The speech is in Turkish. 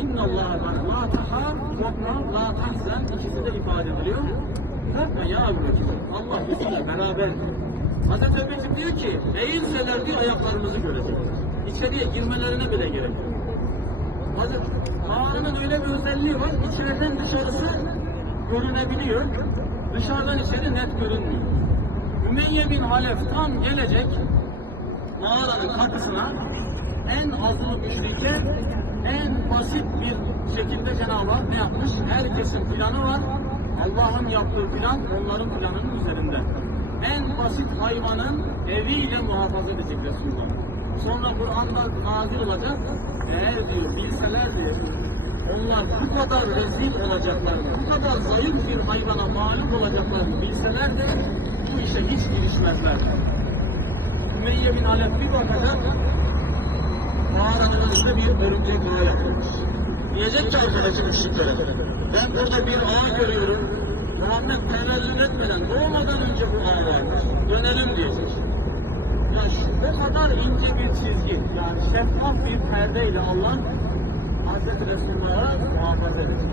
İnna Allah'a la tahar, korkma, la tahzen ikisi de ifade ediliyor. Korkma ya Abdülhakim. Allah bizimle beraber. Hazreti Ebubekir diyor ki, eğilseler diyor ayaklarımızı görecek. İçeriye girmelerine bile gerek yok. Hazreti mağaranın öyle bir özelliği var, içeriden dışarısı görünebiliyor. Dışarıdan içeri net görünmüyor. Ümeyye bin Halef tam gelecek mağaranın kapısına en azılı en basit bir şekilde Cenab-ı Hak ne yapmış? Herkesin planı var. Allah'ın yaptığı plan onların planının üzerinde. En basit hayvanın eviyle muhafaza edecek Resulullah. Sonra Kur'an'da nazil olacak. Eğer diyor bilseler diyor onlar bu kadar rezil olacaklar, bu kadar zayıf bir hayvana mağlup olacaklarını bilseler de bu işe hiç girişmezler. Ümeyye bin Halef bir bakacak, önünde bir örümcek ağı yapılmış. Diyecek ki arkadaki müşriklere, ben burada bir ağ görüyorum, Muhammed tevellüt etmeden, doğmadan önce bu ağ varmış. Dönelim diyecek. Ya şu o kadar ince bir çizgi, yani şeffaf bir perdeyle Allah Hazreti Resulullah'a muhafaza edecek.